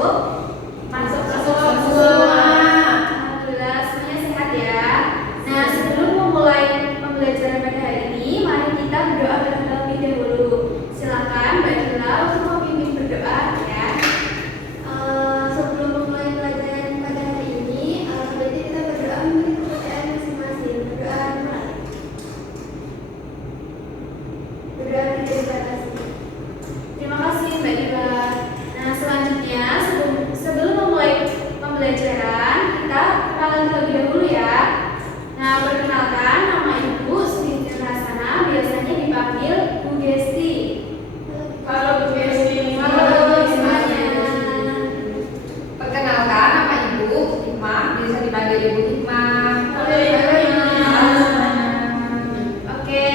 masuk? Masuk semua. Alhamdulillah semuanya sehat ya. Nah, sebelum memulai pembelajaran pada hari ini, mari kita berdoa terlebih dahulu. Silakan Mbak Dila untuk memimpin berdoa ya. Sebelum memulai pelajaran pada hari ini, berarti kita berdoa memilih kepercayaan masing-masing. Berdoa tidak dibatasi. Terima kasih Mbak Dila. Nah, selanjutnya sebelum memulai pembelajaran, kita kenalan terlebih dahulu ya. Nah, perkenalkan, nama Ibu Siti Rasana, biasanya dipanggil Bu Gesti. Halo Bu Gesti. Halo semuanya. Perkenalkan, nama Ibu Hikmah, biasa dipanggil Ibu Hikmah. Halo semuanya. Oke,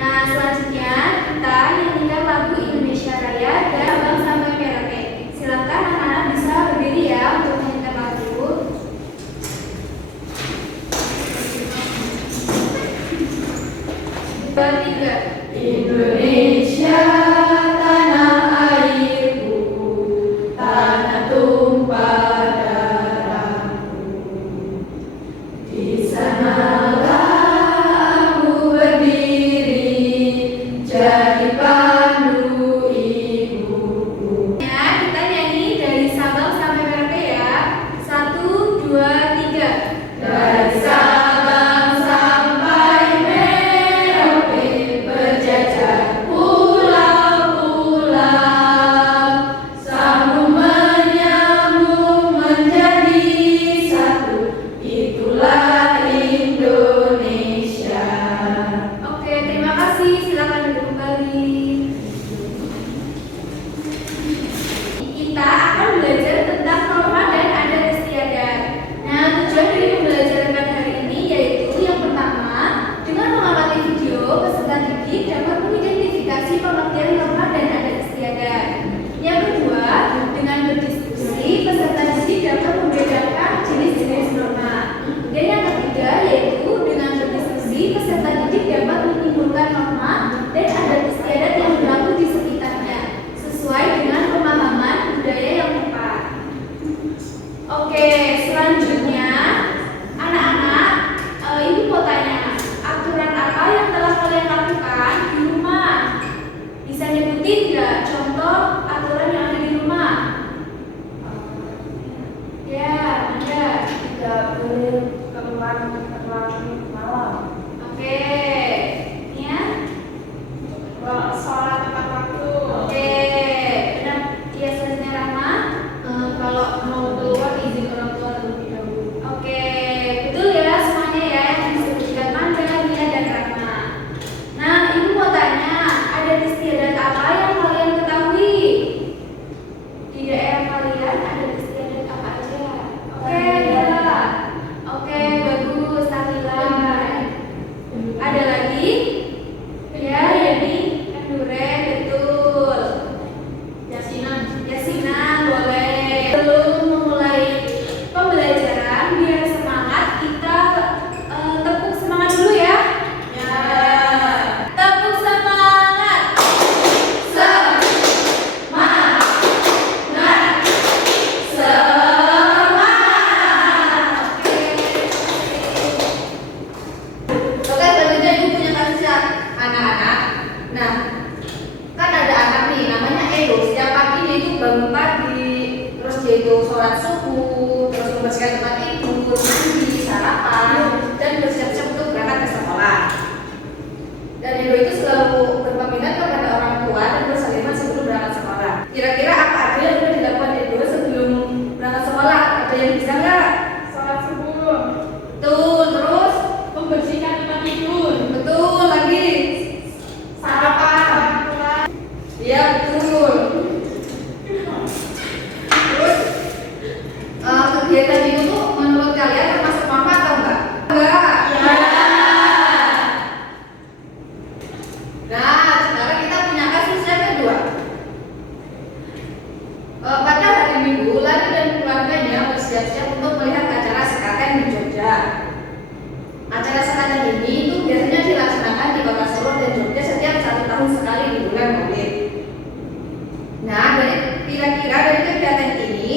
nah selanjutnya kita nyanyikan lagu Indonesia Raya dan Sabang sampai Merauke. Silakan anak-anak bisa berdiri ya untuk menyanyikan lagu. Bertiga. Indonesia tanah airku, tanah tumpah darahku. Di sanalah aku berdiri, jadi pandu ibuku. Ya, kita nyanyi dari Sabang sampai Merauke ya. 1, 2, 3. Dari Sabang sampai Merauke, berjajar pulau-pulau, sambung menyambung menjadi satu, itulah Indonesia. Oke, terima kasih. Silakan duduk kembali. Kita akan belajar tentang norma dan adat istiadat. Nah, tujuan dari pembelajaran pada hari ini yaitu yang pertama, dengan mengamati video, peserta didik dapat mengidentifikasi pengertian norma dan adat istiadat. Yang kedua, dengan berdiskusi, peserta didik dapat membedakan jenis-jenis norma. Dan yang ketiga, yaitu dengan berdiskusi, peserta didik dapat menyimpulkan norma dan adat istiadat yang berlaku di sekitarnya, sesuai dengan pemahaman budaya yang tepat. Oke, selanjutnya, anak-anak, Ibu mau tanya, aturan apa yang telah kalian lakukan di rumah? Bisa nyebutin nggak contoh aturan yang ada di rumah? Ya, ada. Tidak boleh keluar malam. Oke, ya. Sholat tepat waktu. Oke, benar. Iya, selanjutnya Rahma. Kalau mau keluar izin orang tua terlebih dahulu. Oke, betul ya semuanya ya yang disebutkan Manda, Mia, dan Rahma. Nah, Ibu mau tanya, adat istiadat apa yang kalian ketahui? Di daerah kalian ada istiadat apa aja? Oke, ya. Oke, bagus, Tamila. Ada lagi? Ya, Yani, Kendure, betul. Yasinan, boleh. Sebelum memulai pembelajaran, biar semangat, kita tepuk semangat dulu ya. Ya. Tepuk semangat. Oke, selanjutnya Ibu punya kasih anak-anak. Nah, kan ada anak nih namanya Edo. Setiap pagi dia itu bangun pagi, terus dia itu sholat subuh, terus membersihkan tempat tidur, mandi, sarapan, dan bersiap-siap untuk berangkat ke sekolah. Dan Edo itu selalu berpamitan kepada orang tua dan bersaliman sebelum berangkat sekolah. Kira-kira apa aja yang sudah dilakukan Edo sebelum berangkat sekolah? Ada yang bisa nggak? Sholat subuh, Betul, terus? membersihkan tempat tidur, Betul lagi. sarapan, Iya betul. Terus kegiatan itu tuh menurut kalian termasuk norma atau enggak? Enggak. ya. Nah, sekarang kita punya kasus yang kedua. Pada hari Minggu, Lari dan keluarganya bersiap-siap untuk melihat acara sekaten di Jogja. Acara sekaten ini itu biasanya dilaksanakan di Kota Solo dan Jogja setiap 1 tahun sekali di bulan Maulid. Nah, kira-kira dari kegiatan ini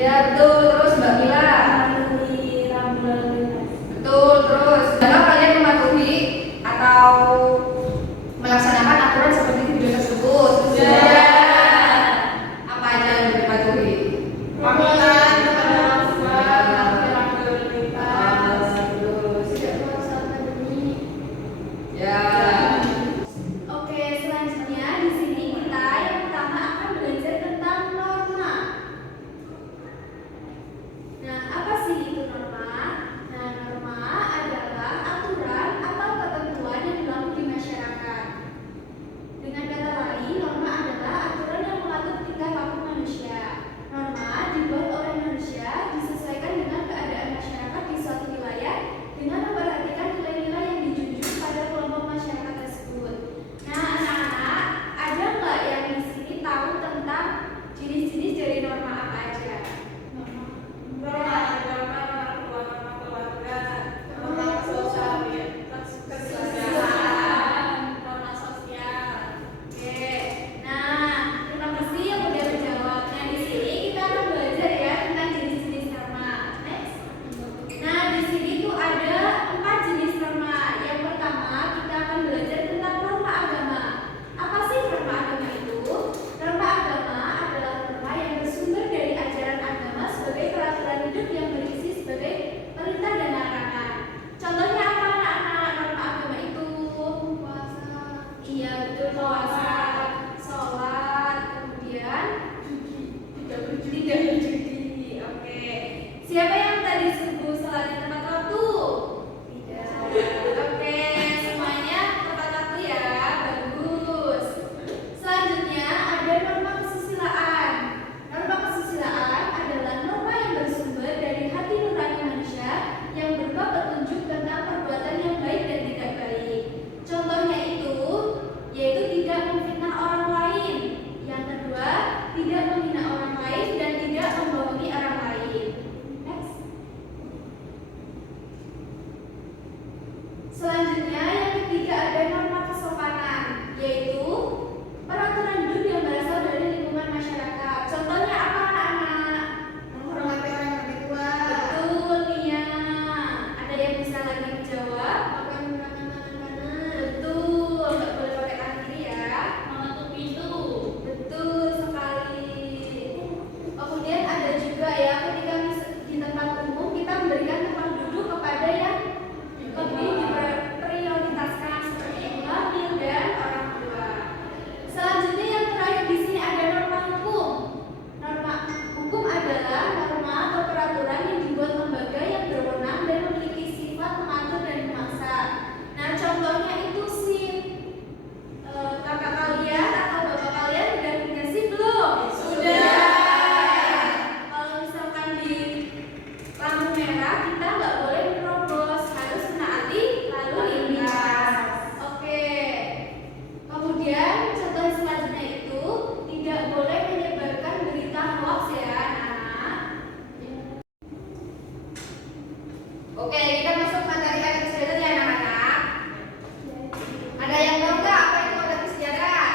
Ya betul, terus Mbak Mila. Mematuhi rambu lalu lintas. Betul, terus dalam kalian mematuhi atau melaksanakan aturan seperti video tersebut? Sudah. Apa aja yang dipatuhi? Pamitan, rambu lalu lintas. Terus Tidak merusak akademik. ya. Oke, selanjutnya di sini kita yang pertama akan belajar tentang norma. Nah, apa sih itu norma? Nah, norma adalah aturan atau ketentuan yang berlaku di masyarakat. Dengan kata lain, norma adalah aturan yang mengatur tingkah laku manusia. Norma dibuat oleh manusia disesuaikan dengan keadaan masyarakat di suatu wilayah dengan memperhatikan nilai-nilai yang dijunjung pada kelompok masyarakat tersebut. Nah, anak-anak, ada nggak yang di sini tahu tentang jenis-jenis dari norma apa aja? Norma agama, norma keluarga, norma sosial, kesejahteraan, norma sosial. Oke, nah terima kasih yang udah menjawab. Nah di sini kita akan belajar ya tentang jenis-jenis norma. Next. Nah di sini tuh ada 4 jenis norma. Yang pertama kita akan belajar tentang norma agama. Apa sih norma agama itu? Norma agama adalah norma yang bersumber dari ajaran agama sebagai peraturan hidup yang berisi sebagai perintah dan larangan. Contohnya apa anak-anak norma agama itu? Puasa. Iya betul, puasa, sholat, kemudian tidak berjudi. Oke. Siapa yang tadi subuh sholat di tempat waktu? Tidak. Oke, semuanya tepat waktu ya. Bagus. Selanjutnya ada norma kesusilaan. Norma kesusilaan adalah norma yang bersumber dari hati nurani manusia yang berupa petunjuk tentang perbuatan yang baik dan tidak baik. Contohnya itu yaitu tidak memfitnah orang lain. Yang kedua, tidak menghina orang lain dan tidak membohongi orang lain. Next. Selanjutnya yang ketiga ada norma kesopanan, yaitu peraturan hidup yang berasal dari lingkungan masyarakat. Contohnya apa anak-anak? Menghormati orang yang lebih tua. Betul Nia. Ada yang bisa lagi menjawab? Makan menggunakan tangan kanan. Betul, nggak boleh pakai tangan kiri ya. Mengetuk pintu. Betul sekali. Kemudian ada juga ya ketika di tempat umum kita memberikan tempat duduk kepada yang lebih diprioritaskan seperti ibu hamil dan orang tua. Selanjutnya yang terakhir di sini ada norma hukum. Norma hukum adalah norma atau peraturan yang dibuat lembaga yang berwenang dan memiliki sifat mengatur dan memaksa. Nah, contohnya itu SIM. Kakak kalian atau bapak kalian udah punya SIM belum? Sudah. Kalau misalkan di lampu merah kita nggak boleh menerobos, harus menaati lalu lintas. Oke. Kemudian contoh selanjutnya itu tidak boleh menyebarkan berita hoax ya anak. Oke, kita masuk materi adat istiadat ya anak-anak. Ada yang tahu nggak apa itu adat istiadat?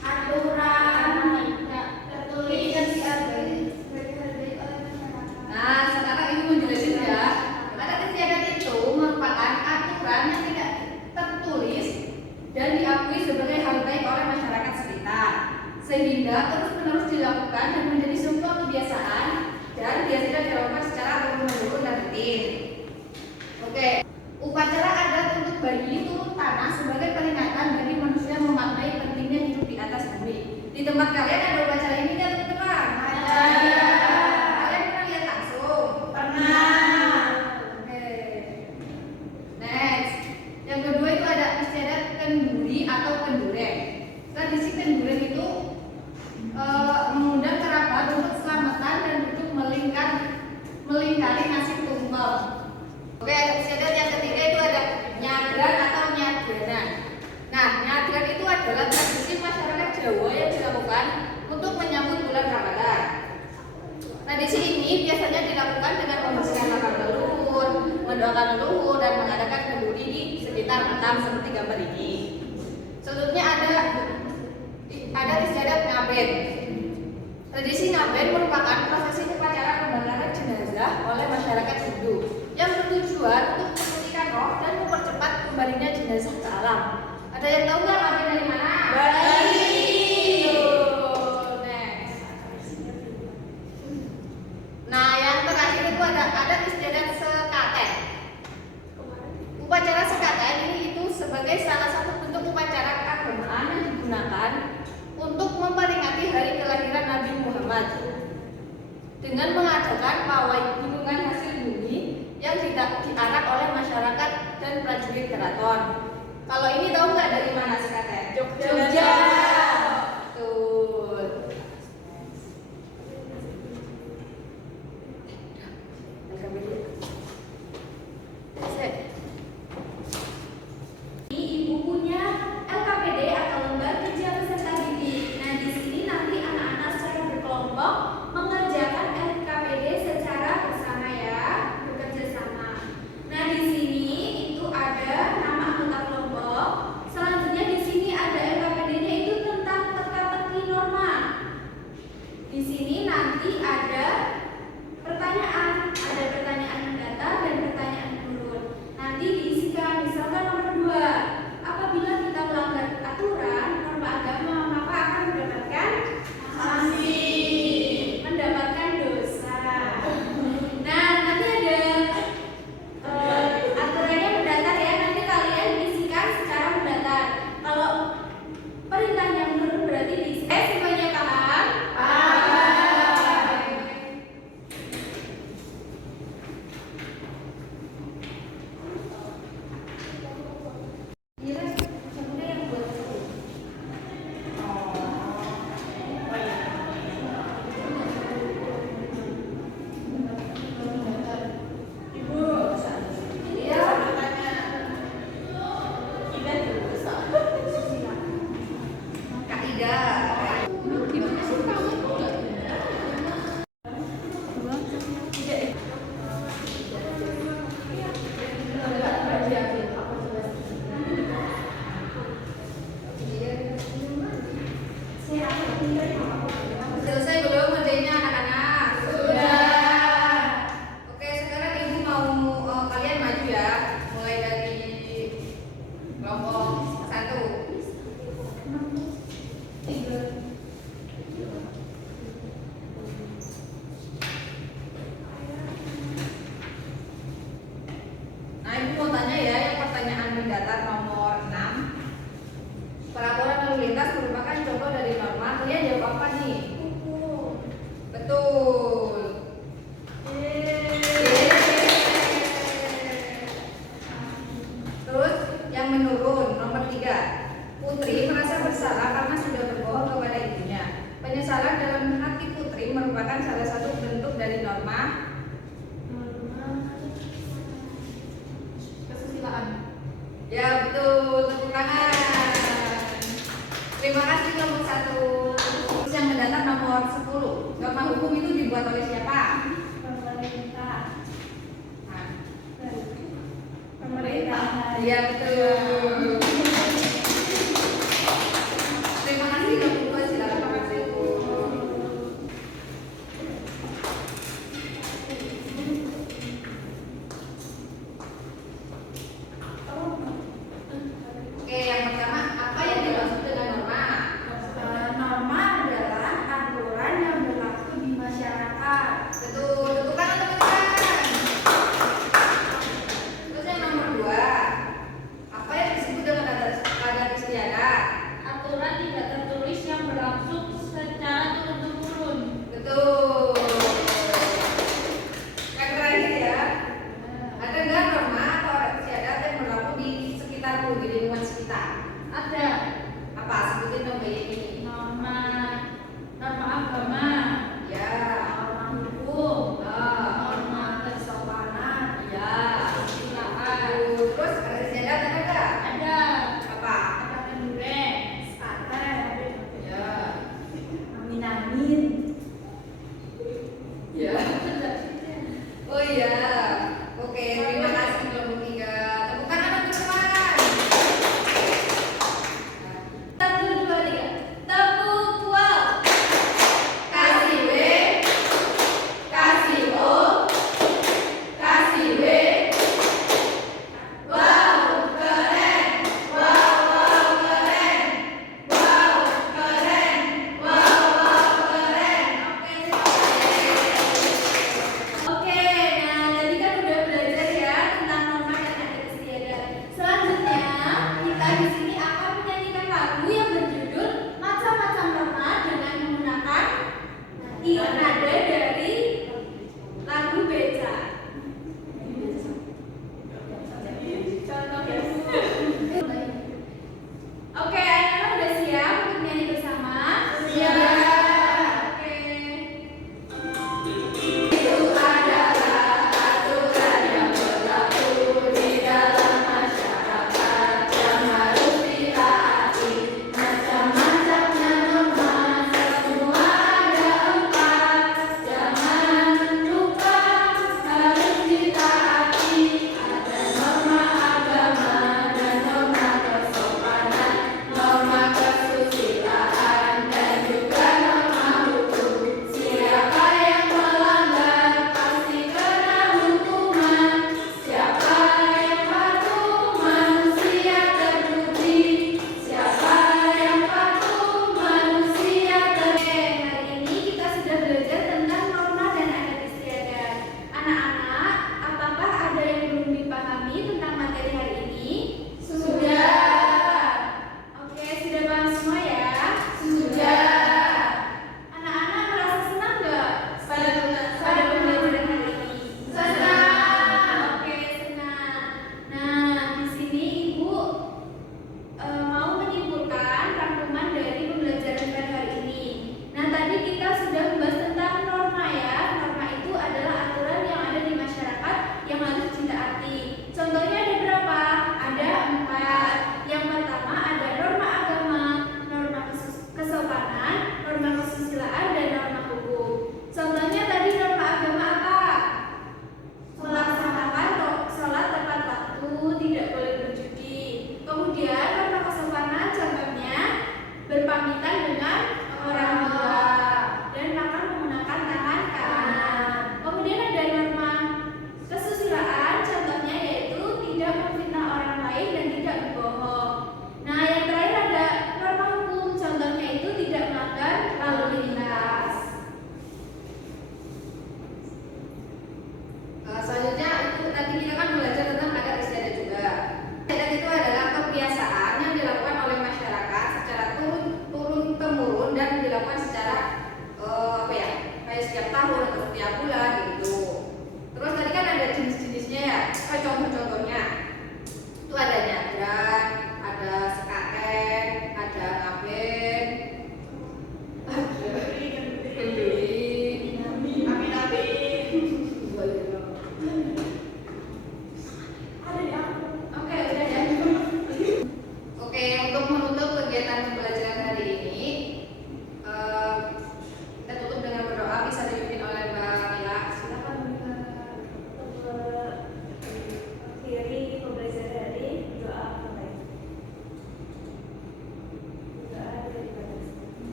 Aturan Tertulis dan dihargai oleh masyarakat. Nah, sekarang ibu menjelaskan ya. Adat istiadat itu merupakan aturan yang tidak tertulis dan diakui sebagai hal baik oleh masyarakat sekitar, sehingga terus-menerus dilakukan dan menjadi sebuah kebiasaan dan biasanya dilakukan secara turun-menurun dan rutin. Oke, upacara adat untuk bayi turun tanah sebagai peringatan bagi manusia memaknai pentingnya hidup di atas bumi. Di tempat kalian ada upacara ini nggak teman-teman? Ada. Kalian pernah lihat langsung? Pernah. Oke. Next, yang kedua itu ada istiadat kenduri atau kenduren. Tradisi kenduren itu mengundang kerabat untuk selamatan dan duduk melingkari nasi tumpeng. Oke, ada istiadat yang ketiga itu ada nyadran atau nyadran. Nah, nyadran itu adalah tradisi masyarakat Jawa yang dilakukan untuk menyambut bulan Ramadan. Tradisi ini biasanya dilakukan dengan membersihkan makam leluhur, mendoakan leluhur, dan mengadakan kenduri di sekitar makam seperti gambar ini. Selanjutnya ada istiadat ngaben. Tradisi ngaben merupakan prosesi upacara pembakaran jenazah oleh masyarakat Hindu yang bertujuan untuk memurnikan roh dan mempercepat kembalinya jenazah ke alam. Ada yang tahu nggak ngaben dari mana? Bali. Next. Nah, yang terakhir itu ada adat istiadat sekaten. Upacara sekaten ini itu sebagai salah satu bentuk upacara keagamaan yang digunakan untuk memperingati hari kelahiran Nabi Muhammad dengan mengadakan pawai gunungan hasil bumi yang diarak oleh masyarakat dan prajurit keraton. Kalau ini tahu nggak dari mana sekaten? Jogja. Betul. Ibu punya LKPD atau lembar kerja peserta didik. Nah, di sini nanti anak-anak secara berkelompok mengerjakan LKPD secara bersama ya, bekerja sama. Nah, di sini itu ada nama anggota kelompok. Selanjutnya di sini ada LKPD-nya itu tentang teka-teki norma. Di sini nanti ada pertanyaan mendatar dan pertanyaan urut. Nanti diisikan, misalkan nomor 2, apabila kita melanggar aturan norma agama maka akan mendapatkan sanksi, mendapatkan dosa. Nah, nanti ada aturannya mendatar ya, nanti kalian isikan secara mendatar. Kalau perintahnya menurut berarti diisi. Semuanya paham? Kira sebenarnya yang buat Ibu, Iya. tanya. Ida dulu. Kak Ida. Gimana sih kamu? Selesai belum ngerjainnya anak-anak? Sudah. Oke, sekarang ibu mau kalian maju ya, mulai dari kelompok 1. Nah, ibu mau tanya ya, yang pertanyaan mendatar nomor 6. Peraturan lalu lintas merupakan contoh dari norma. Kalian jawab apa nih? Betul. Terus yang menurun nomor 3. Putri merasa bersalah karena sudah berbohong kepada ibunya. Penyesalan dalam hati Putri merupakan salah satu bentuk dari norma Kesusilaan. Ya betul, tepuk tangan. Terima kasih kelompok 1. Terus yang mendatar nomor 10. Norma hukum itu dibuat oleh siapa?